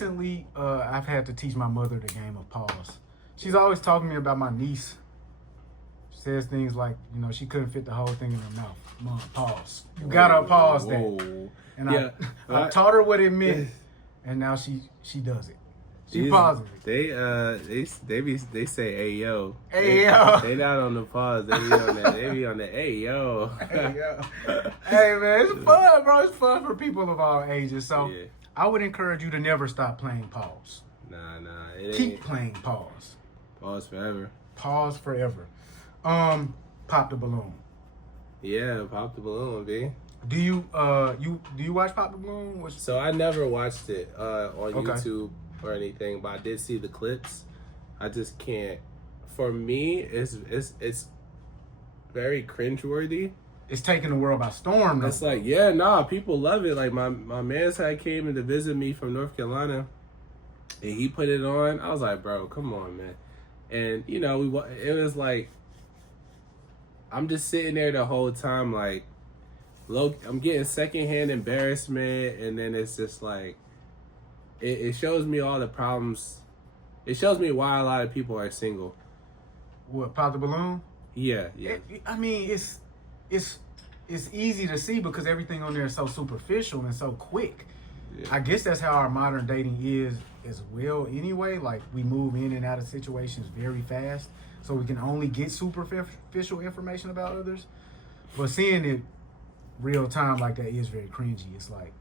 recently, I've had to teach my mother the game of pause. She's always talking to me about my niece. She says things like, you know, she couldn't fit the whole thing in her mouth. Mom, pause. You gotta pause that. And Yeah, I taught her what it meant, and now she does it. She pauses it. They say hey yo. Hey yo. They not on the pause. They be on that. They be on the hey yo. Hey yo. Hey man, it's fun, bro. It's fun for people of all ages. So Yeah. I would encourage you to never stop playing pause. Nah. It Keep ain't. playing pause. Pause forever. Pause forever. Pop the balloon. Yeah, pop the balloon, B. Do you do you watch Pop the Balloon? So I never watched it on Okay. YouTube or anything, but I did see the clips. I just can't. For me, it's very cringeworthy. It's taking the world by storm. Though. It's like, yeah, nah, people love it. Like my man's had came in to visit me from North Carolina, and he put it on. I was like, bro, come on, man. And you know, it was like, I'm just sitting there the whole time, like, I'm getting secondhand embarrassment, and then it's just like, it shows me all the problems. It shows me why a lot of people are single. What, Pop the Balloon? Yeah. I mean, it's easy to see because everything on there is so superficial and so quick. Yeah. I guess that's how our modern dating is as well anyway. Like, we move in and out of situations very fast, so we can only get superficial information about others. But seeing it real time like that is very cringy. It's like,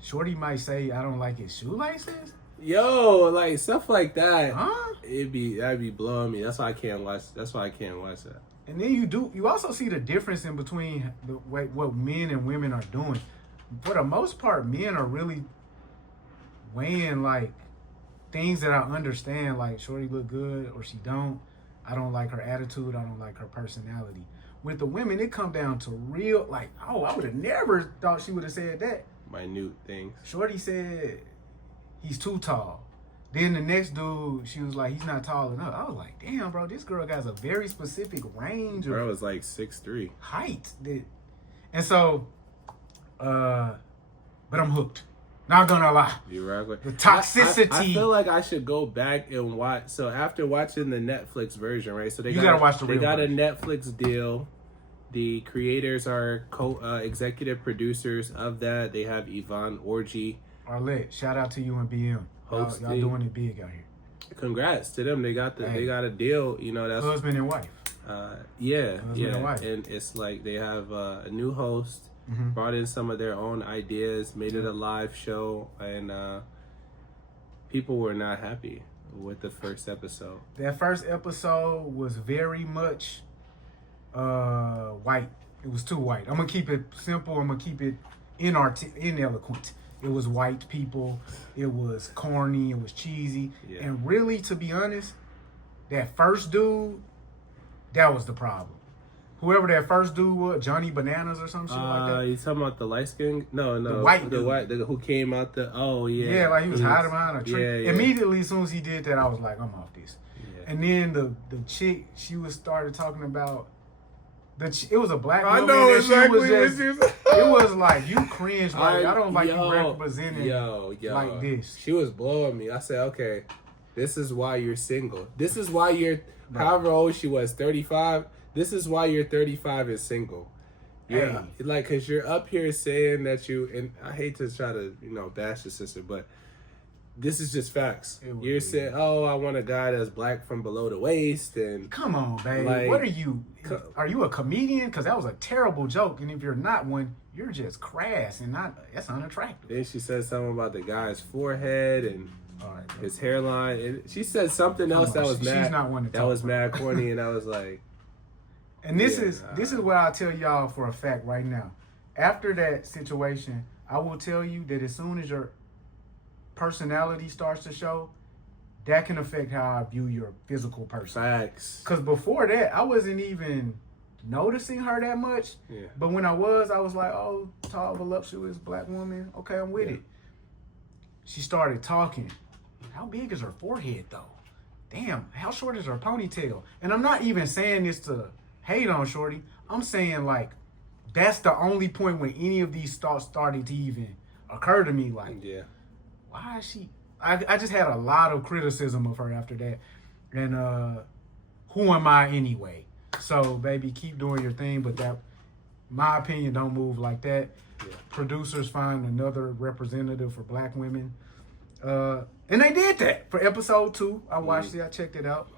Shorty might say, I don't like his shoelaces. Yo, like stuff like that. Huh? That'd be blowing me. That's why I can't watch that. And then you also see the difference in between the way what men and women are doing. For the most part, men are really weighing like things that I understand, like Shorty look good or she don't. I don't like her attitude. I don't like her personality. With the women, it come down to real, like, oh, I would have never thought she would have said that. Minute things. Shorty said he's too tall. Then the next dude, she was like, he's not tall enough. I was like, damn, bro, this girl has a very specific range Bro of was like 6'3". height. And so, but I'm hooked. Not gonna lie. You rock with The toxicity. I feel like I should go back and watch. So after watching the Netflix version, right? So You gotta watch the real They got version. a Netflix deal. The creators are executive producers of that. They have Yvonne Orji. Arlette, shout out to you and BM. Y'all Hosting. doing it big out here. Congrats to them. They got they got a deal. You know, that's Husband and wife. yeah. and wife. And it's like they have a new host. Mm-hmm. Brought in some of their own ideas, made it a live show, and people were not happy with the first episode. That first episode was very much white. It was too white. I'm gonna keep it simple. I'm gonna keep it ineloquent. It was white people. It was corny. It was cheesy. Yeah. And really, to be honest, that first dude, that was the problem. Whoever that first dude was, Johnny Bananas or some shit like that. You talking about the light skin? No, The white dude. who came out the Yeah, like he was hiding behind a tree. Yeah. Immediately, as soon as he did that, I was like, I'm off this. Yeah. And then the chick, she started talking about it was a black I woman. know and exactly she what was you're just, it was like, you cringe. Like, I don't like you representing like this. She was blowing me. I said, okay, this is why you're single. This is why you're, however old she was, 35. This is why you're 35 and single. Yeah, like, cause you're up here saying that and I hate to try to, bash your sister, but this is just facts. You're saying, oh, I want a guy that's black from below the waist, and come on, babe. Like, what are you? Are you a comedian? Because that was a terrible joke, and if you're not one, you're just crass and that's unattractive. Then she said something about the guy's forehead and his hairline, and she said something else that was mad. She's not one to that talk was about. mad corny, and I was like. And this is what I'll tell y'all for a fact right now. After that situation, I will tell you that as soon as your personality starts to show, that can affect how I view your physical person. Facts. Because before that, I wasn't even noticing her that much. Yeah. But when I was like, oh, tall, voluptuous black woman. Okay, I'm with it. She started talking. How big is her forehead, though? Damn, how short is her ponytail? And I'm not even saying this to hate on Shorty. I'm saying, like, that's the only point when any of these thoughts started to even occur to me. Like, why is she... I just had a lot of criticism of her after that. And who am I anyway? So, baby, keep doing your thing, but that, my opinion, don't move like that. Yeah. Producers find another representative for black women. And they did that for episode 2. I watched it. I checked it out.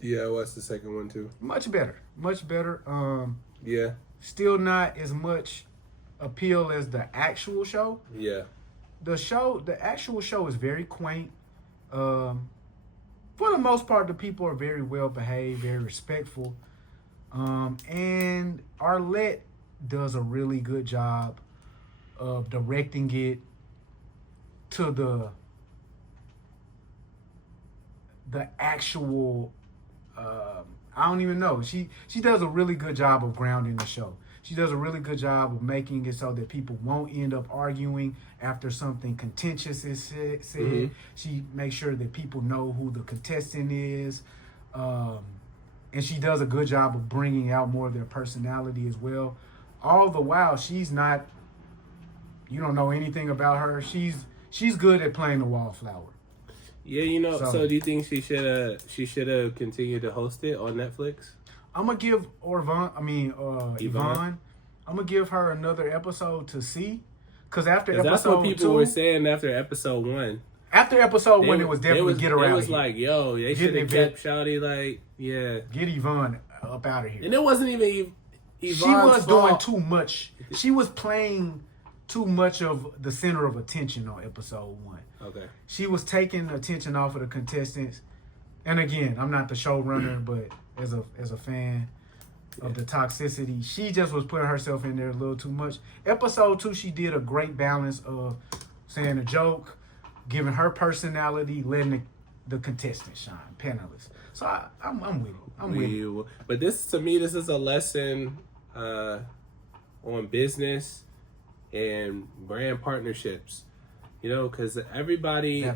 Yeah, I watched the second one too. Much better. Much better. Yeah. Still not as much appeal as the actual show. Yeah. The actual show is very quaint. For the most part, the people are very well behaved, very respectful. And Arlette does a really good job of directing it to the actual, I don't even know. She does a really good job of grounding the show. She does a really good job of making it so that people won't end up arguing after something contentious is said. Mm-hmm. She makes sure that people know who the contestant is. And she does a good job of bringing out more of their personality as well. All the while, she's not, you don't know anything about her. She's good at playing the wallflower. Yeah, you know. So do you think she should have continued to host it on Netflix? I'm gonna give Yvonne. I'm gonna give her another episode to see, because that's what people were saying after episode 1. After episode 1, it was definitely get around. It was here. Like, yo, they should have kept Shawty like, yeah, get Yvonne up out of here. And it wasn't even Yvonne's She was fault. doing too much. She was playing too much of the center of attention on episode 1. Okay. She was taking attention off of the contestants. And again, I'm not the showrunner, but as a fan of the toxicity, she just was putting herself in there a little too much. Episode 2, she did a great balance of saying a joke, giving her personality, letting the contestants shine, panelists. So I'm with it. I'm with it. But this, to me, this is a lesson on business and brand partnerships. You know, because everybody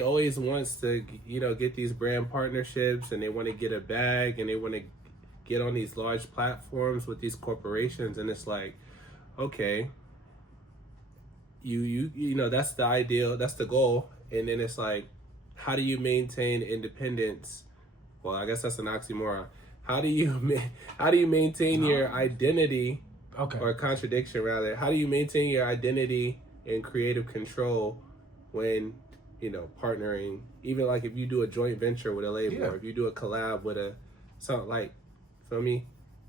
always wants to, you know, get these brand partnerships, and they want to get a bag, and they want to get on these large platforms with these corporations, and it's like, okay, you know, that's the ideal, that's the goal, and then it's like, how do you maintain independence? Well, I guess that's an oxymoron. How do you maintain your identity? Okay. Or contradiction rather. How do you maintain your identity and creative control when, you know, partnering, even like if you do a joint venture with a label, or if you do a collab with something like, feel me?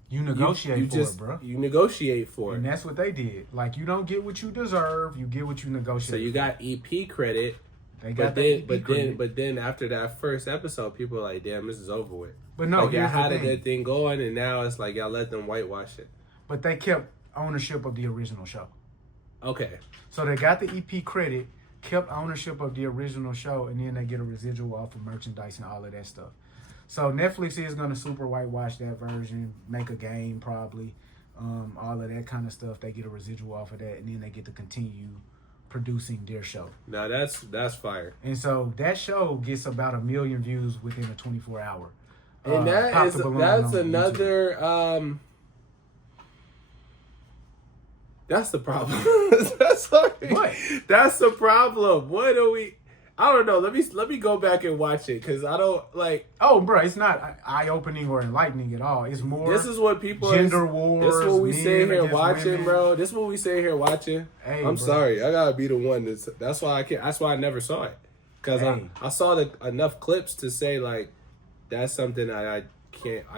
You negotiate for it, bro. You negotiate for it. And that's what they did. Like, you don't get what you deserve, you get what you negotiate. So you got EP credit. They got but then after that first episode, people are like, damn, this is over with. But no, like, y'all had a good thing going, and now it's like y'all let them whitewash it. But they kept ownership of the original show. Okay. So they got the EP credit, kept ownership of the original show, and then they get a residual off of merchandise and all of that stuff. So Netflix is going to super whitewash that version, make a game probably, all of that kind of stuff. They get a residual off of that, and then they get to continue producing their show. Now that's fire. And so that show gets about 1 million views within a 24-hour. And that's another. That's the problem. That's the problem. What do we? I don't know. Let me go back and watch it, because I don't like. Oh, bro, it's not eye-opening or enlightening at all. It's more. This is what people gender wars. This is what we say here watching, women. Bro. This is what we say here watching. Hey, I'm sorry, I gotta be the one that's why I can't. That's why I never saw it, because I saw enough clips to say like that's something that I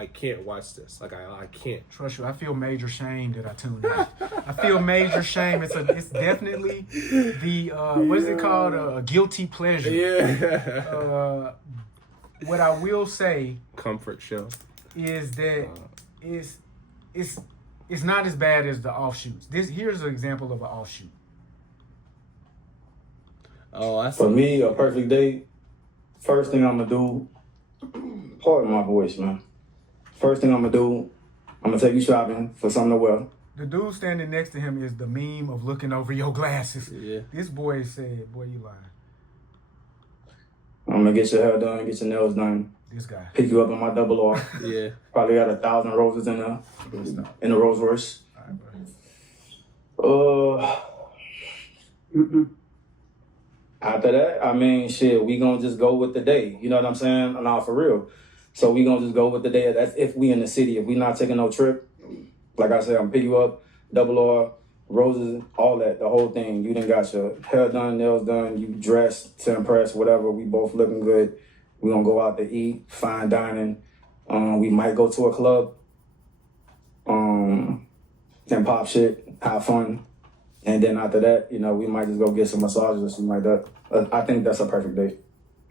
can't watch this. Like I can't. Trust you, I feel major shame that I tuned in. I feel major shame. It's definitely the what is it called? A guilty pleasure. Yeah. What I will say, comfort show, is that it's not as bad as the offshoots. Here's an example of an offshoot. Oh, I see. For me, a perfect date. First thing I'm gonna do. Pardon my voice, man. First thing I'm gonna do, I'm gonna take you shopping for something to wear. The dude standing next to him is the meme of looking over your glasses. Yeah. This boy said, "Boy, you lying." I'm gonna get your hair done, get your nails done. This guy. Pick you up in my double R. Yeah. Probably got 1,000 roses in there. In the Rolls Royce. All right, After that, I mean, shit, we gonna just go with the day. You know what I'm saying? Nah, for real. So we gonna just go with the day. That's if we in the city. If we not taking no trip, like I said, I'm pick you up, double R, roses, all that, the whole thing. You done got your hair done, nails done, you dressed to impress, whatever. We both looking good. We gonna go out to eat, fine dining. We might go to a club, and pop shit, have fun. And then after that, you know, we might just go get some massages or something like that. I think that's a perfect day.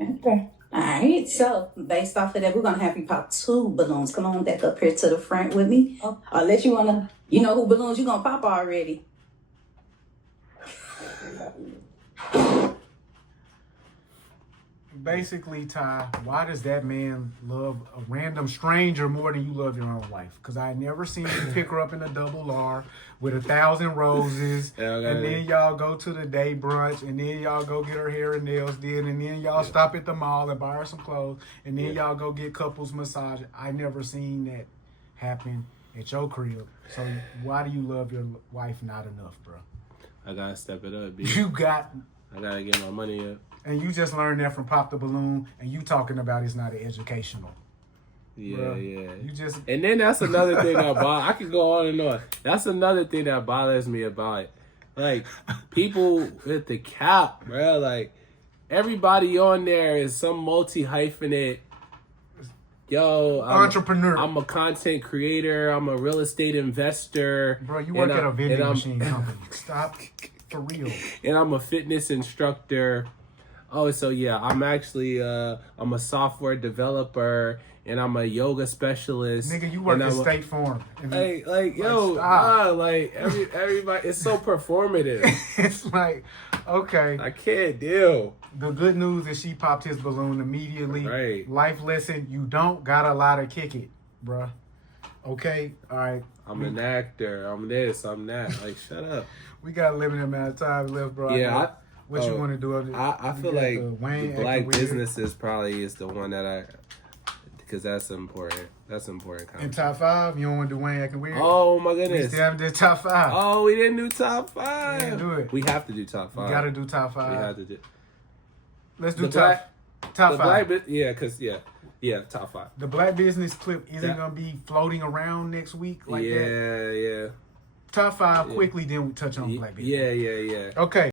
Okay. All right. So based off of that, we're gonna have you pop 2 balloons. Come on back up here to the front with me. Unless you wanna, you know who balloons you gonna pop already. Basically, Ty, why does that man love a random stranger more than you love your own wife? Because I never seen you pick her up in a double R with 1,000 roses, and then y'all go to the day brunch, and then y'all go get her hair and nails did, and then y'all stop at the mall and buy her some clothes, and then y'all go get couples massage. I never seen that happen at your crib. So why do you love your wife not enough, bro? I gotta step it up, B. I gotta get my money up. And you just learned that from Pop the Balloon, and you talking about it's not educational. Yeah, Bruh, yeah. You just And then that's another thing that I could go on and on. That's another thing that bothers me about it. Like, people with the cap, bro. Like, everybody on there is some multi-hyphenate. Yo, entrepreneur. I'm a content creator. I'm a real estate investor. Bro, you work at a vending machine company. Stop. For real. And I'm a fitness instructor. Oh, so yeah, I'm actually I'm a software developer and I'm a yoga specialist. Nigga, you work at State Farm. Like everybody, it's so performative. It's like, okay. I can't deal. The good news is she popped his balloon immediately. Right. Life lesson, you don't gotta lie to kick it, bruh. Okay? All right. I'm an actor. I'm this. I'm that. Like, shut up. We got a limited amount of time left, bro. Yeah. What you want to do? I feel like the black businesses probably is the one that because that's important. That's important. In top 5, you don't want to do Wayne acting weird? Oh my goodness. We still haven't did top 5. Oh, we didn't do top 5. We didn't do it. We have to do top 5. We got to do top 5. We have to do. Let's do top 5. Top 5. The black business clip isn't going to be floating around next week like that. Yeah. Top 5 quickly, then we touch on black business. Yeah. Okay.